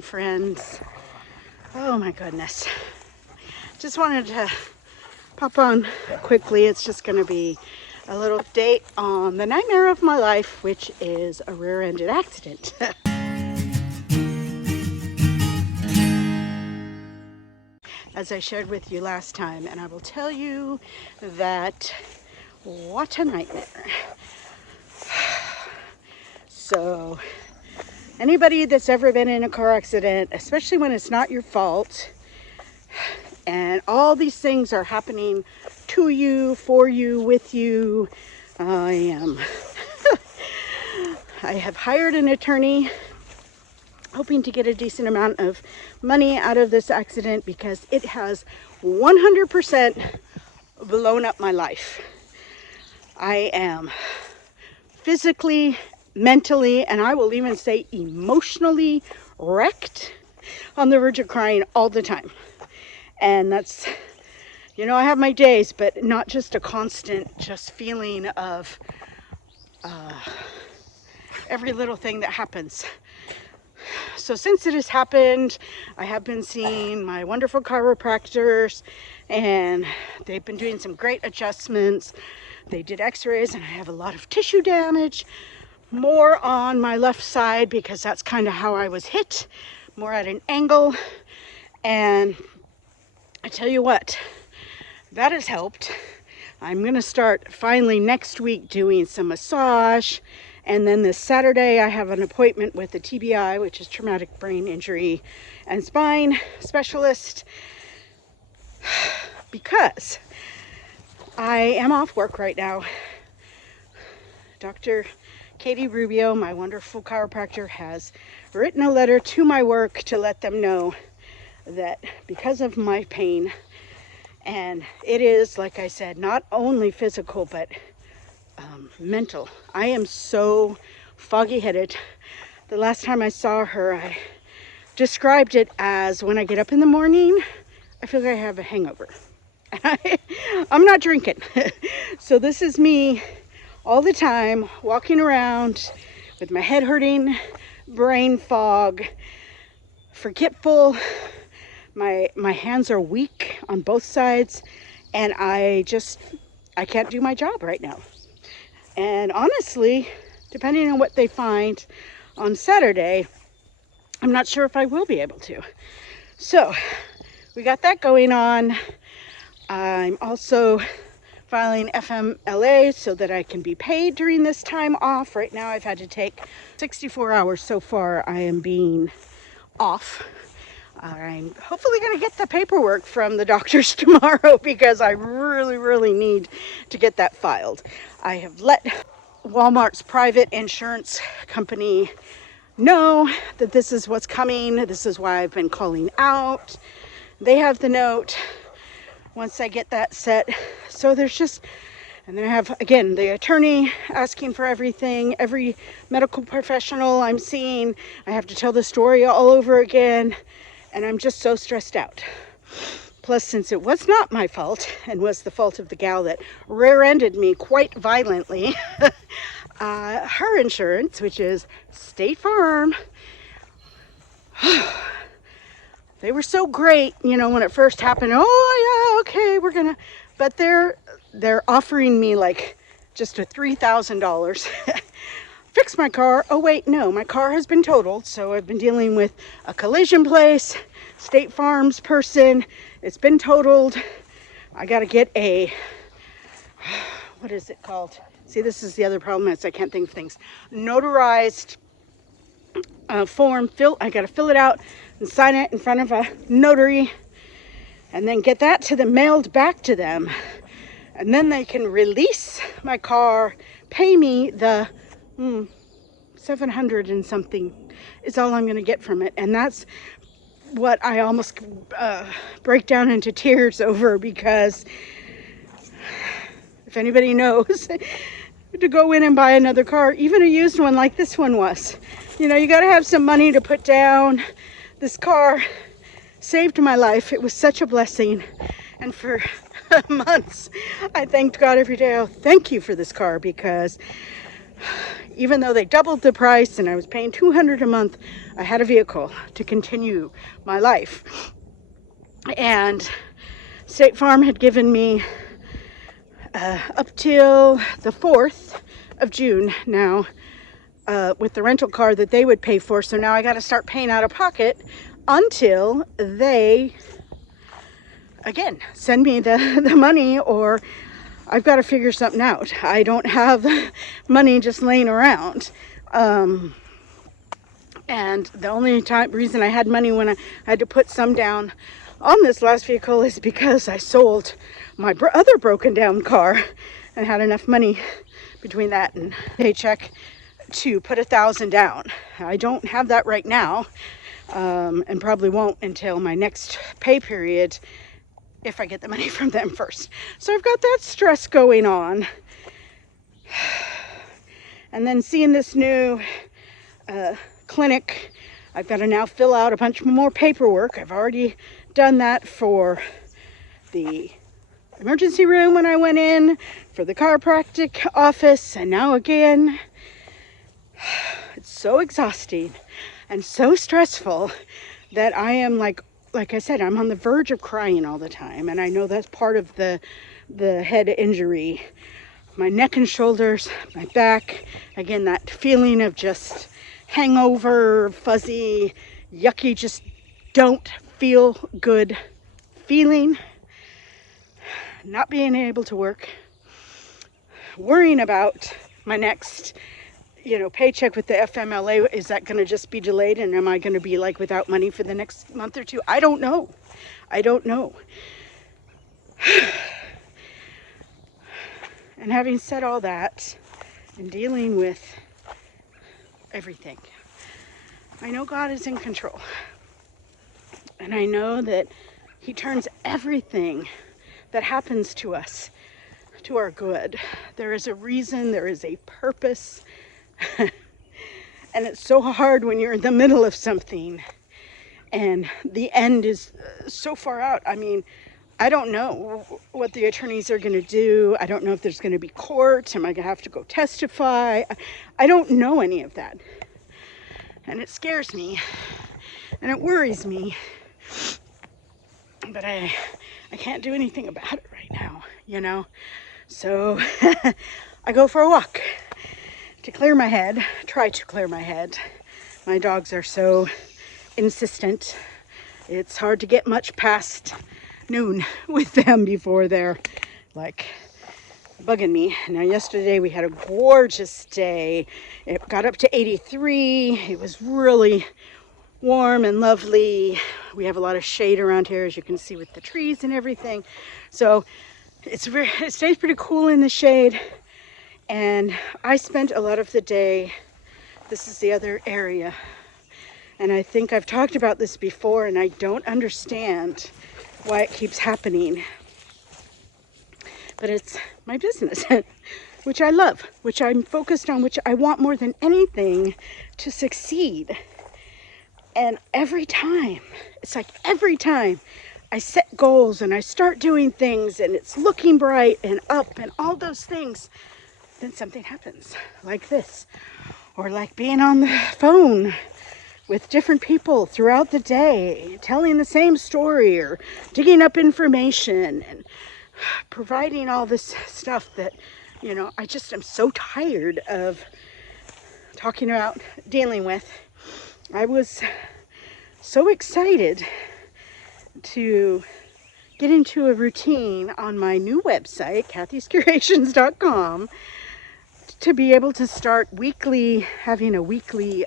my friends. Oh my goodness. Just wanted to pop on quickly. It's just going to be a little update on the nightmare of my life, which is a rear-ended accident. As I shared with you last time, and I will tell you that what a nightmare. So anybody that's ever been in a car accident, especially when it's not your fault, and all these things are happening to you, for you, with you, I have hired an attorney, hoping to get a decent amount of money out of this accident because it has 100% blown up my life. I am physically, mentally, and I will even say emotionally wrecked, on the verge of crying all the time. And that's, I have my days, but not just a constant just feeling of every little thing that happens. So since it has happened, I have been seeing my wonderful chiropractors, and they've been doing some great adjustments. They did x-rays, and I have a lot of tissue damage, more on my left side because that's kind of how I was hit, more at an angle. And I tell you what, that has helped. I'm going to start finally next week doing some massage. And then this Saturday, I have an appointment with the TBI, which is traumatic brain injury and spine specialist, because I am off work right now. Dr. Katie Rubio, my wonderful chiropractor, has written a letter to my work to let them know that because of my pain, and it is, like I said, not only physical, but mental. I am so foggy-headed. The last time I saw her, I described it as when I get up in the morning, I feel like I have a hangover. I'm not drinking. So this is me all the time, walking around with my head hurting, brain fog, forgetful. My hands are weak on both sides, and I can't do my job right now. And honestly, depending on what they find on Saturday, I'm not sure if I will be able to. So we got that going on. I'm also filing FMLA so that I can be paid during this time off. Right now I've had to take 64 hours so far. I am being off. I'm hopefully going to get the paperwork from the doctors tomorrow because I really need to get that filed. I have let Walmart's private insurance company know that this is what's coming. This is why I've been calling out. They have the note once I get that set. So there's just, and then I have, again, the attorney asking for everything. Every medical professional I'm seeing, I have to tell the story all over again. And I'm just so stressed out. Plus, since it was not my fault and was the fault of the gal that rear-ended me quite violently, her insurance, which is State Farm, they were so great, when it first happened. Oh yeah, okay, we're gonna, but they're offering me like just a $3,000 fix my car. Oh wait, no, my car has been totaled, so I've been dealing with a collision place, State Farm's person. It's been totaled. I gotta get a, what is it called? See, this is the other problem, is I can't think of things. Notarized form. I gotta fill it out and sign it in front of a notary, and then get that to them, mailed back to them, and then they can release my car, pay me the 700 and something is all I'm going to get from it. And that's what I almost break down into tears over, because if anybody knows, to go in and buy another car, even a used one like this one was, you got to have some money to put down. This car saved my life. It was such a blessing. And for months, I thanked God every day. Oh, thank you for this car, because even though they doubled the price and I was paying $200 a month, I had a vehicle to continue my life. And State Farm had given me up till the 4th of June now with the rental car that they would pay for. So now I got to start paying out of pocket until they, again, send me the money, or I've got to figure something out. I don't have money just laying around. And the only reason I had money when I had to put some down on this last vehicle is because I sold my other broken down car and had enough money between that and paycheck to put $1,000 down. I don't have that right now, and probably won't until my next pay period, if I get the money from them first. So I've got that stress going on. And then seeing this new clinic, I've got to now fill out a bunch more paperwork. I've already done that for the emergency room when I went in, for the chiropractic office, and now again. It's so exhausting and so stressful that I am like I said, I'm on the verge of crying all the time. And I know that's part of the head injury. My neck and shoulders, my back, again, that feeling of just hangover, fuzzy, yucky, just don't feel good feeling. Not being able to work, worrying about my next paycheck with the FMLA. Is that going to just be delayed, and am I going to be like without money for the next month or two? I don't know. And having said all that and dealing with everything, I know God is in control, and I know that He turns everything that happens to us to our good. There is a reason, there is a purpose. And it's so hard when you're in the middle of something and the end is so far out. I mean, I don't know what the attorneys are going to do. I don't know if there's going to be court. Am I going to have to go testify? I don't know any of that. And it scares me and it worries me. But I can't do anything about it right now, So I go for a walk to clear my head, try to clear my head. My dogs are so insistent. It's hard to get much past noon with them before they're like bugging me. Now yesterday we had a gorgeous day. It got up to 83. It was really warm and lovely. We have a lot of shade around here, as you can see, with the trees and everything. So it stays pretty cool in the shade. And I spent a lot of the day, this is the other area, and I think I've talked about this before, and I don't understand why it keeps happening. But it's my business, which I love, which I'm focused on, which I want more than anything to succeed. And every time I set goals and I start doing things and it's looking bright and up and all those things, then something happens like this, or like being on the phone with different people throughout the day, telling the same story or digging up information and providing all this stuff that, I just am so tired of talking about, dealing with. I was so excited to get into a routine on my new website, kathyscurations.com, to be able to start having a weekly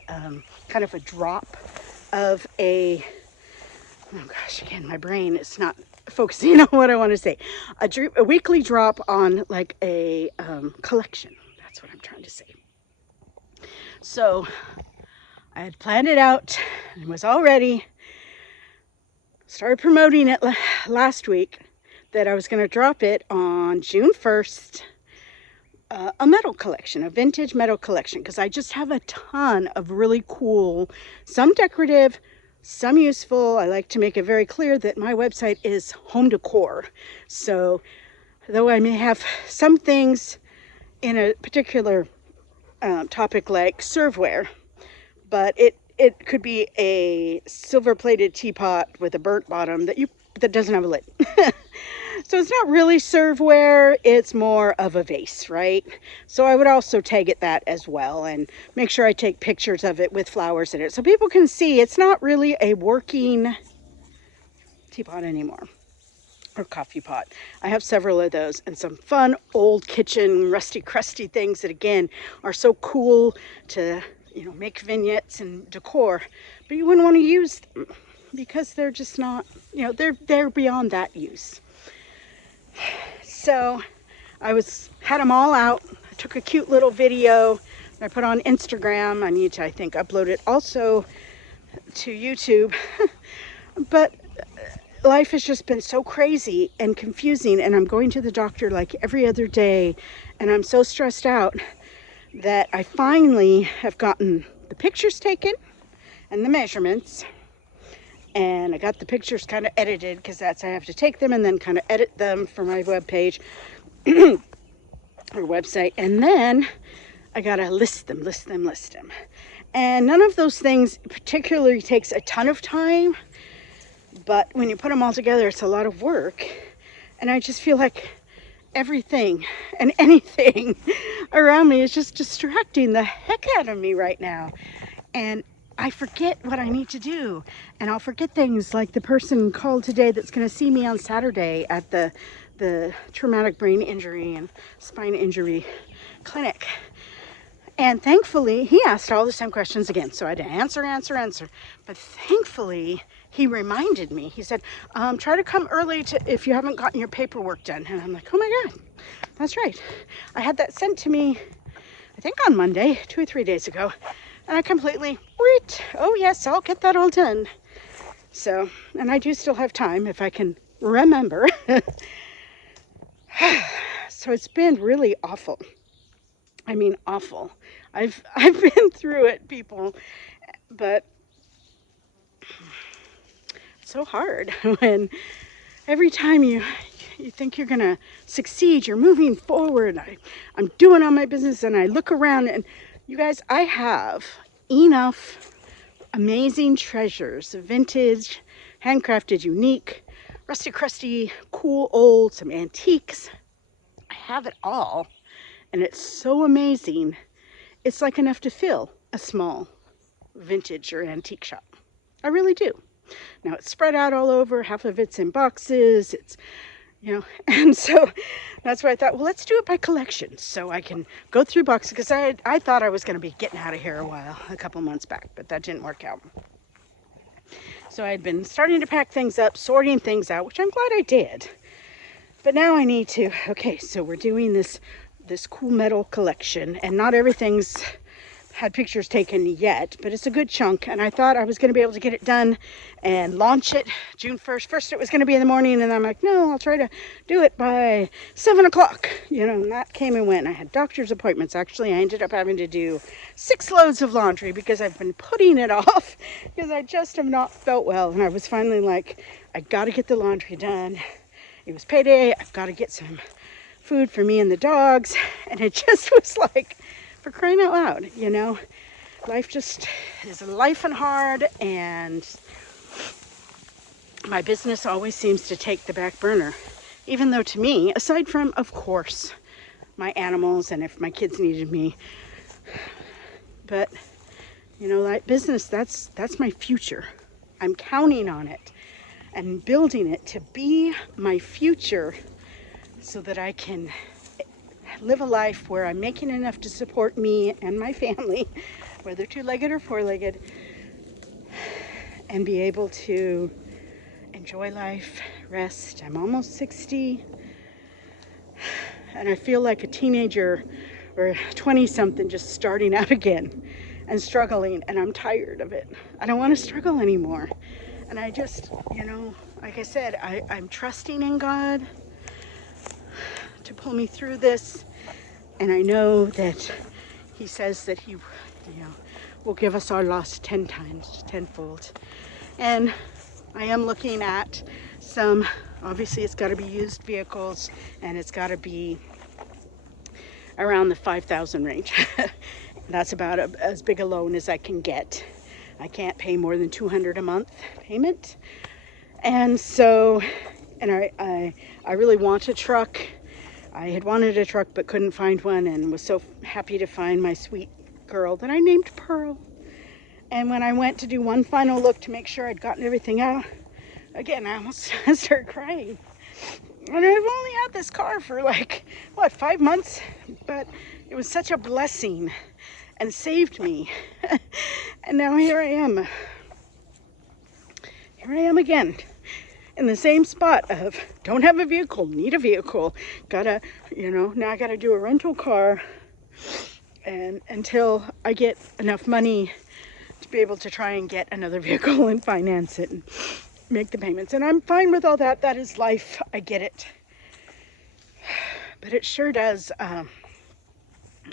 kind of a drop of oh gosh, again, my brain is not focusing on what I want to say. A weekly drop on like a collection. That's what I'm trying to say. So I had planned it out and was all ready. Started promoting it last week that I was going to drop it on June 1st. A metal collection, a vintage metal collection, because I just have a ton of really cool, some decorative, some useful. I like to make it very clear that my website is home decor. So though I may have some things in a particular topic like serveware, but it could be a silver-plated teapot with a burnt bottom that doesn't have a lid. So it's not really serveware, it's more of a vase, right? So I would also tag it that as well and make sure I take pictures of it with flowers in it so people can see it's not really a working teapot anymore, or coffee pot. I have several of those and some fun old kitchen rusty crusty things that again are so cool to, you know, make vignettes and decor, but you wouldn't want to use them because they're just not, you know, they're beyond that use. So I had them all out. I took a cute little video I put on Instagram. I need to, I think, upload it also to YouTube. But life has just been so crazy and confusing, and I'm going to the doctor like every other day, and I'm so stressed out that I finally have gotten the pictures taken and the measurements, and I got the pictures kind of edited because I have to take them and then kind of edit them for my webpage or website, and then I gotta list them. And none of those things particularly takes a ton of time, but when you put them all together, it's a lot of work. And I just feel like everything and anything around me is just distracting the heck out of me right now. And I forget what I need to do. And I'll forget things like the person called today that's going to see me on Saturday at the traumatic brain injury and spine injury clinic. And thankfully, he asked all the same questions again. So I had to answer. But thankfully, he reminded me. He said, try to come early if you haven't gotten your paperwork done. And I'm like, oh my God, that's right. I had that sent to me, I think on Monday, 2 or 3 days ago. And I completely, oh yes, I'll get that all done. So, and I do still have time if I can remember. So it's been really awful. I mean, awful. I've been through it, people, but it's so hard when every time you think you're gonna succeed, you're moving forward. I'm doing all my business and I look around and you guys, I have enough amazing treasures, vintage, handcrafted, unique, rusty, crusty, cool, old, some antiques. I have it all. And it's so amazing. It's like enough to fill a small vintage or antique shop. I really do. Now it's spread out all over. Half of it's in boxes. It's, you know, and so that's why I thought, well, let's do it by collection. So I can go through boxes because I thought I was going to be getting out of here a couple months back, but that didn't work out. So I had been starting to pack things up, sorting things out, which I'm glad I did. But now I need to, okay, so we're doing this cool metal collection, and not everything's had pictures taken yet, but it's a good chunk, and I thought I was going to be able to get it done and launch it June 1st. First it was going to be in the morning, and I'm like, no, I'll try to do it by 7 o'clock, you know, and that came and went. I had doctor's appointments. Actually, I ended up having to do 6 loads of laundry because I've been putting it off because I just have not felt well, and I was finally like, I got to get the laundry done. It was payday. I've got to get some food for me and the dogs, and it just was like, for crying out loud, you know, life just is life and hard, and my business always seems to take the back burner, even though to me, aside from, of course, my animals and if my kids needed me, but you know, like business, that's my future. I'm counting on it and building it to be my future so that I can live a life where I'm making enough to support me and my family, whether 2-legged or 4-legged, and be able to enjoy life, rest. I'm almost 60, and I feel like a teenager or 20-something just starting out again and struggling, and I'm tired of it. I don't want to struggle anymore. And I just, you know, like I said, I'm trusting in God to pull me through this, and I know that he says that he, you know, will give us our loss 10 times, tenfold. And I am looking at some, obviously it's got to be used vehicles, and it's got to be around the 5,000 range. That's about as big a loan as I can get. I can't pay more than $200 a month payment. And so, and I really want a truck. I had wanted a truck but couldn't find one, and was so happy to find my sweet girl that I named Pearl. And when I went to do one final look to make sure I'd gotten everything out, again, I almost started crying. And I've only had this car for like, 5 months? But it was such a blessing and saved me. And now here I am. Here I am again in the same spot of don't have a vehicle, need a vehicle. Gotta, now I gotta do a rental car. And until I get enough money to be able to try and get another vehicle and finance it and make the payments. And I'm fine with all that. That is life. I get it. But it sure does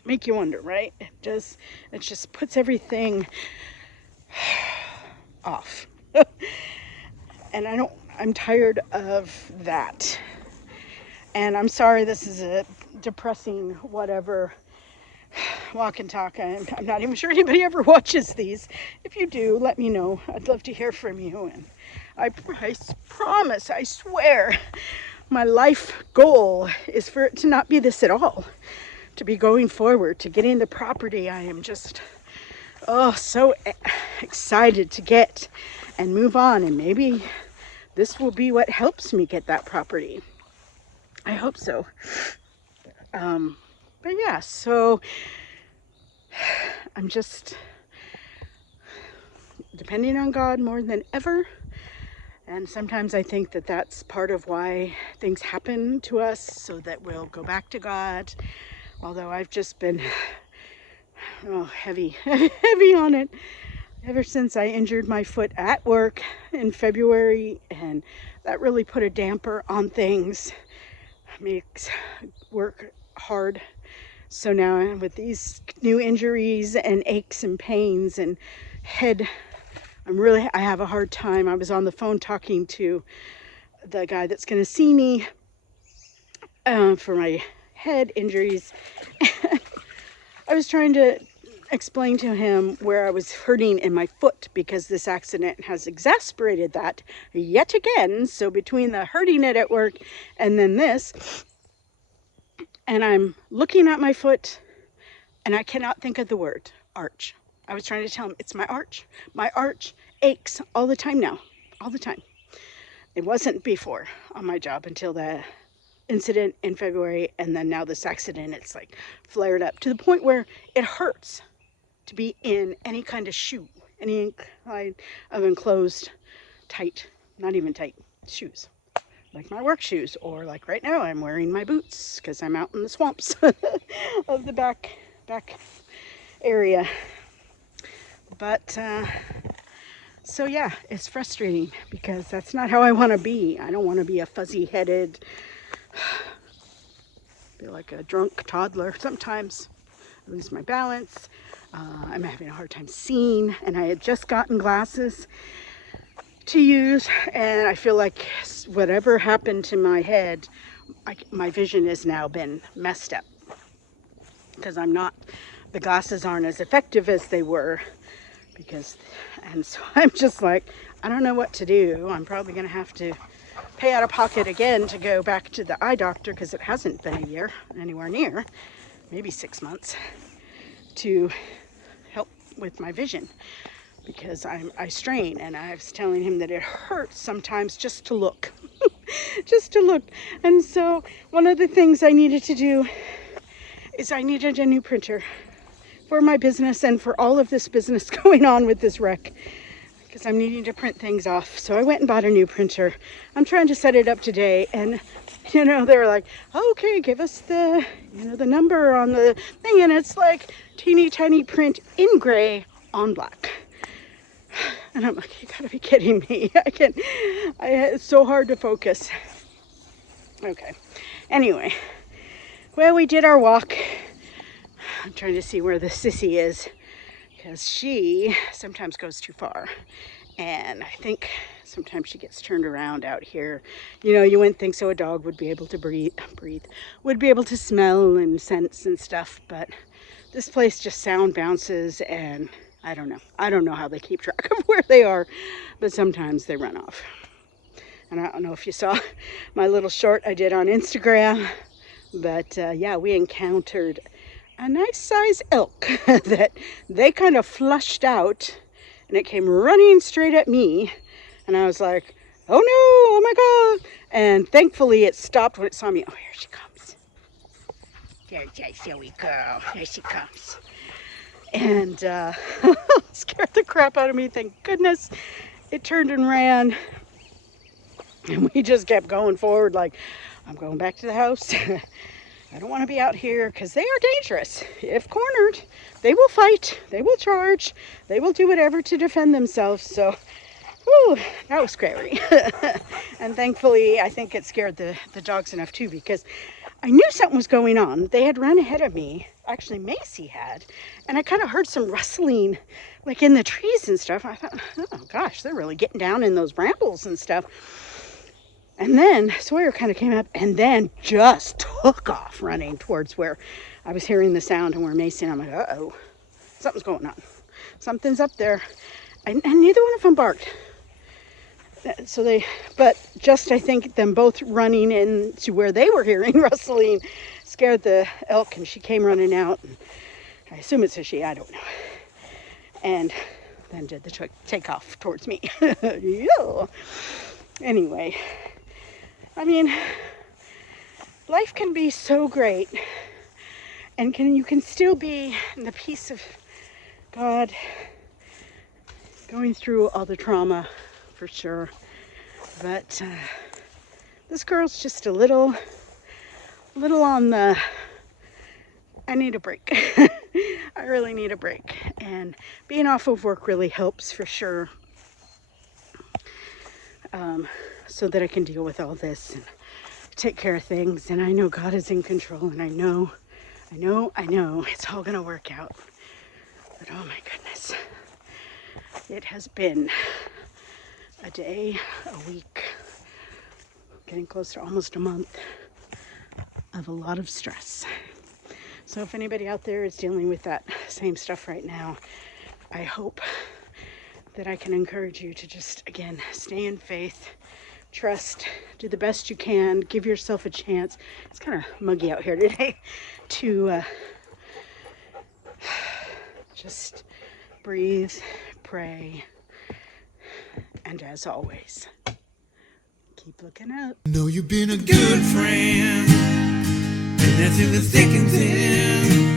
make you wonder, right? It just puts everything off. And I'm tired of that. And I'm sorry this is a depressing whatever walk and talk. I'm not even sure anybody ever watches these. If you do, let me know. I'd love to hear from you. And I promise, I swear, my life goal is for it to not be this at all. To be going forward, to getting the property I am just, so excited to get and move on. And maybe this will be what helps me get that property. I hope so. But yeah, so I'm just depending on God more than ever. And sometimes I think that that's part of why things happen to us, so that we'll go back to God. Although I've just been heavy on it ever since I injured my foot at work in February, and that really put a damper on things, makes work hard. So now with these new injuries and aches and pains and head, I have a hard time. I was on the phone talking to the guy that's going to see me for my head injuries. I was trying to explain to him where I was hurting in my foot, because this accident has exacerbated that yet again. So between the hurting it at work and then this, and I'm looking at my foot and I cannot think of the word arch. I was trying to tell him it's my arch. My arch aches all the time now, all the time. It wasn't before on my job until the incident in February, and then now this accident, it's like flared up to the point where it hurts to be in any kind of shoe, any kind of enclosed, tight, not even tight shoes, like my work shoes, or like right now I'm wearing my boots because I'm out in the swamps of the back area. But so yeah, it's frustrating because that's not how I want to be. I don't want to be a fuzzy-headed, feel like a drunk toddler sometimes. I lose my balance. I'm having a hard time seeing, and I had just gotten glasses to use, and I feel like whatever happened to my head, my vision has now been messed up because the glasses aren't as effective as they were, and so I'm just like, I don't know what to do. I'm probably going to have to pay out of pocket again to go back to the eye doctor, because it hasn't been a year, anywhere near, maybe 6 months, to help with my vision, because I strain, and I was telling him that it hurts sometimes just to look, just to look. And so one of the things I needed to do is I needed a new printer for my business and for all of this business going on with this wreck, because I'm needing to print things off. So I went and bought a new printer. I'm trying to set it up today, and they were like, okay, give us the the number on the thing, and it's like teeny tiny print in gray on black. And I'm like, you gotta be kidding me. It's so hard to focus. Okay, anyway, well, we did our walk. I'm trying to see where the sissy is, because she sometimes goes too far, and I think sometimes she gets turned around out here. You wouldn't think so. A dog would be able to breathe, would be able to smell and sense and stuff, but this place just sound bounces, and I don't know. I don't know how they keep track of where they are, but sometimes they run off. And I don't know if you saw my little short I did on Instagram, but yeah, we encountered a nice size elk that they kind of flushed out, and it came running straight at me, and I was like, oh no, oh my God. And thankfully it stopped when it saw me. Oh, here she comes. There's that silly girl. There she comes. And scared the crap out of me. Thank goodness it turned and ran. And we just kept going forward like, I'm going back to the house. I don't want to be out here because they are dangerous. If cornered, they will fight, they will charge, they will do whatever to defend themselves. So, whew, that was scary. And thankfully, I think it scared the dogs enough too, because I knew something was going on. They had run ahead of me. Actually, Macy had. And I kind of heard some rustling like in the trees and stuff. I thought, oh gosh, they're really getting down in those brambles and stuff. And then Sawyer kind of came up and then just took off running towards where I was hearing the sound and where Macy, and I'm like, uh-oh, something's going on. Something's up there. And neither one of them barked. So but just I think them both running into where they were hearing rustling scared the elk, and she came running out. And I assume it's a she, I don't know. And then did the take off towards me. Yeah. Anyway. I mean, life can be so great, and you can still be in the peace of God, going through all the trauma, for sure. But this girl's just a little on the, I need a break. I really need a break, and being off of work really helps, for sure. So that I can deal with all this and take care of things. And I know God is in control, and I know it's all gonna work out. But oh my goodness, it has been a day, a week, getting close to almost a month of a lot of stress. So if anybody out there is dealing with that same stuff right now, I hope that I can encourage you to just, again, stay in faith, trust, do the best you can, give yourself a chance. It's kind of muggy out here today, to just breathe, pray, and as always, keep looking up. Know you've been a good friend, and that's in the thick and thin.